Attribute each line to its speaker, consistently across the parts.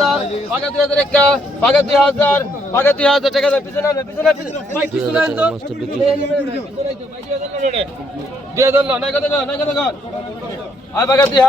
Speaker 1: হাজার পাকা দুই হাজার একটা পাকা দুই হাজার পাকা দুই হাজার টাকা পিছনে পিছনে দুই হাজার লো আর পাকা দুই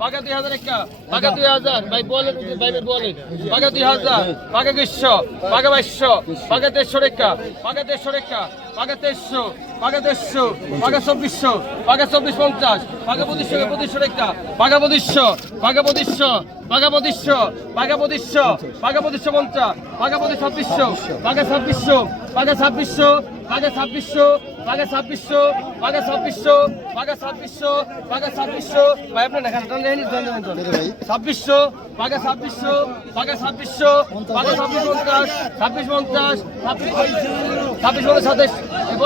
Speaker 1: পাকা দুই একটা পাকা দুই হাজার। ভাই বলেন ভাই বলেন। পাকা দুই হাজার পাকা গ্রীষ্ম পাকা বাইশশো পাকা দেড়শো রেখা পাকা দেড়শো রেখা পাকা তেইশশো পাকা দেড়শো পাকা চব্বিশশো পাকা চব্বিশ পঞ্চাশ পাকা পঁচিশশো পঁচিশশো রেখা পাকা পঁচিশশো পাকা পঁচিশশো পাকা পঁচিশশো পাকা পঁচিশশো পাকা পঁচিশশো পঞ্চাশ পাকা পঁচিশ ছাব্বিশশো পাকা ছাব্বিশশো পাকা ছাব্বিশশো পাকা ছাব্বিশশো পাকা ছাব্বিশশো পাকা ছাব্বিশশো পাকা ছাব্বিশশো পাকা ছাব্বিশশো ভাই আপনার টান ছাব্বিশশো পাকা ছাব্বিশশো পাকা ছাব্বিশশো পাকা ছাব্বিশ পঞ্চাশ ছাব্বিশ পঞ্চাশ ছাব্বিশ ছাব্বিশ পঞ্চাশ সাতাশ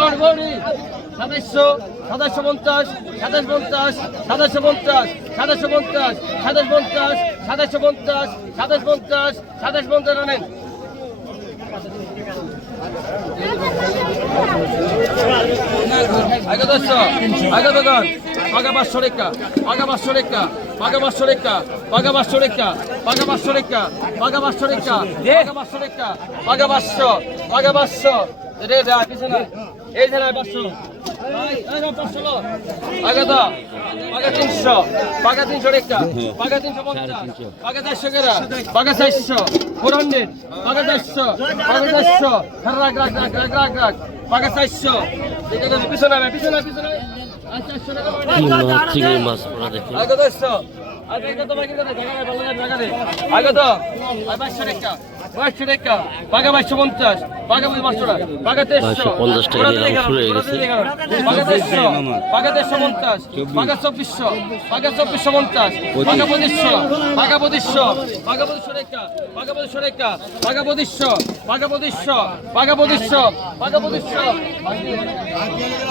Speaker 1: সাতাশশো সাতাশশো পঞ্চাশ, সাতাশ পঞ্চাশ, সাতাশশো পঞ্চাশ সাতাশশো পঞ্চাশ, সাতাশ পঞ্চাশ সাতাশশো পঞ্চাশ সাতাশ পঞ্চাশ সাতাশ পঞ্চাশ আনেন। রে রে পিছনে এই ধারা পাঁচশো। পাকা দা পাকা তিনশো। পাকা তিনশো রেখা পাকা তিনশো পাকা চারশো কেরা? পাকা চারশো। Four hundred. পাকা চারশো। পাকা চারশো। রাখ রাখ রাখ রাখ রাখ রাখ পাকা চারশো। পিছনে আয়, পিছনে পিছনে আয়। আর বাইশশো টাকা। পাকা বাইশশো পঞ্চাশ। পাকা পাঁচশো টাকা। পাকা তেইশশো।
Speaker 2: হয়ে।
Speaker 1: পাকা তেইশশো। পাকা তেইশশো পঞ্চাশ। পাকা চব্বিশশো। পাকা চব্বিশশো পঞ্চাশ। পাকা পঁচিশশো। পাকা পঁচিশশো। পাকা পঁচিশশো টাকা। পাকা পঁচিশশো টাকা। পাকা পঁচিশশো। পাকা পঁচিশশো। পাকা পঁচিশশো। পাকা পঁচিশশো।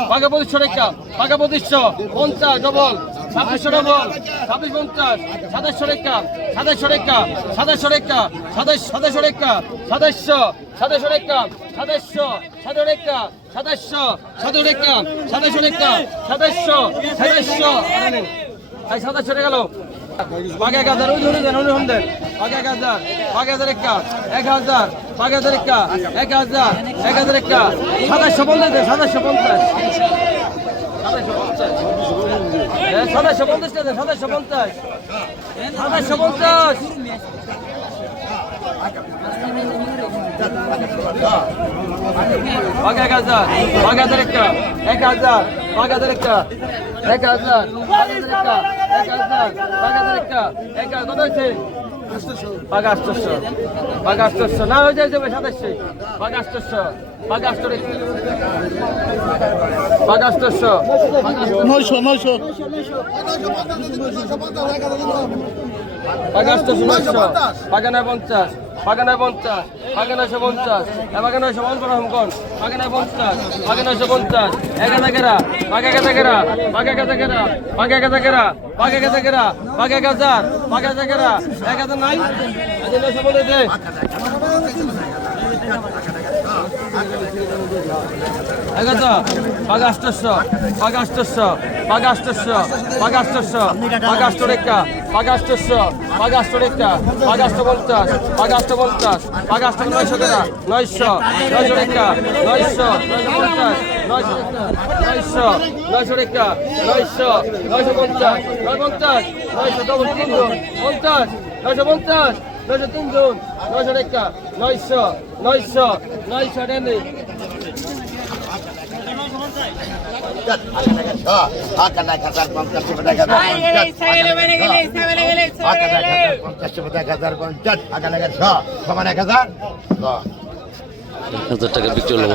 Speaker 1: পাকা পঁচিশশো টাকা পাকা পঁচিশশো পঞ্চাশ ডবল ছাব্বিশশো ডবল, ছাব্বিশ পঞ্চাশ, সাতাশশো টাকা সাতাশশো টাকা সাতাশশো টাকা সাতাশ সাতাশশো টাকা সাতাশশো সাতাশশো টাকা সাতাশশো সাতাশো টাকা সাতাশশো সাতাশো টাকা সাতাশশো টাকা সাতাশশো সাতাশশো। এই সাতাশশো টাকা লো পাঁচ এক হাজার, ওই ধরে দেন উনি হন দেন পাঁচ এক হাজার পাঁচ হাজার একটা এক হাজার পাঁচ হাজার একটা এক হাজার এক হাজার একটা সাতাশশো পঞ্চাশ সাতাশশো পঞ্চাশ। সাতাশশো পঞ্চাশ এ, সাতাশশো পঞ্চাশ সাতাশশো পঞ্চাশ এক হাজার পাঁচ হাজার একটা এক হাজার পাঁচ হাজার একটা এক হাজার পাঁচ হাজার একটা এক হাজার এক হাজার কত হয়েছে পাঁচ আটশোশো পাঁচ আটশোশো না হয়ে যায় যাবে সাতাশশো পাঁচ আটশোশো পাঁচ আটশো পাঁচ আটশোশো
Speaker 3: নয়শো নয়শো।
Speaker 1: পাঁচাশশো নয়শো। পাঁচানয় পঞ্চাশ। পাঁচানয় পঞ্চাশ পাঁচানয়শো পঞ্চাশ পাঁচানয়শো পঞ্চাশ কন পাঁচানয় পঞ্চাশ পাঁচানয়শো পঞ্চাশ। এক হাজার গেরা পাঁচ এক হাজার গেরা পাঁচ এক হাজার গেরা পাঁচ এক হাজার গেরা পাঁচ এক হাজার গেরা পাঁচ এক হাজার নাই নয়শো বলে দে। এগারো পাঁচ আষ্টশো পাঁচ আষ্টশো পাঁচ আষ্টশো পাঁচ আষ্টশো পাঁচ আষ্ট রেখা পাঁচ আষ্ট রেখা পাঁচ আষ্ট পঞ্চাশ পাঁচ আষ্ট পঞ্চাশ পাঁচ আষ্ট নয়শো টাকা, নয়শো নয়শো রেখা নয়শো পঞ্চাশ নয়শো নয়শো রেখা নয়শো নয়শো পঞ্চাশ নয় পঞ্চাশ নয়শো পঞ্চাশ নয়শো পঞ্চাশ নয়শো তিনজন নয়শো রেখা নয়শো নয়শো নয়শো
Speaker 3: এক হাজার
Speaker 2: টাকা বিক্রি হলো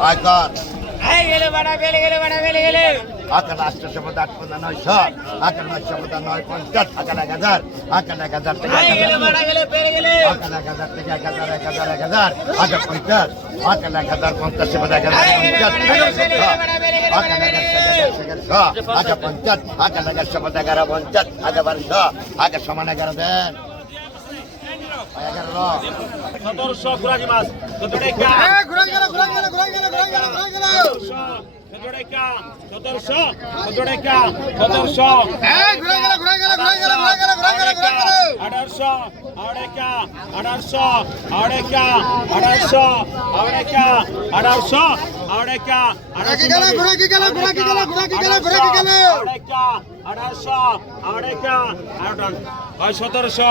Speaker 2: মাছটা
Speaker 3: আকার আটশো পদ আট পদ নয়শো আকার নয়শো পদ নয় পঞ্চাশ আকার এক হাজার। আকার এক হাজার থেকে এক হাজার। আকার এক হাজার থেকে এক হাজার এক হাজার এক হাজার। আকার পঞ্চাশ। আকার এক হাজার পঞ্চাশ পদ এক হাজার পঞ্চাশ আকার এক হাজার আকার পঞ্চাশ। আকার এগারোশো পদ এগারো পঞ্চাশ। আকার বারোশো আকার সমান এগারো দেন।
Speaker 4: সতেরোশো ঘোরাকি মাছ। কত টাকা সতেরোটা সতেরোশো সতেরোটা সতেরোশো আঠারোশো আড়াইকা আঠারোশো আড়াইকা আঠারোশো আড়াইকা আঠারোশো আড়াইকা আঠারোশো আড়াইকা আঠারো সতেরোশো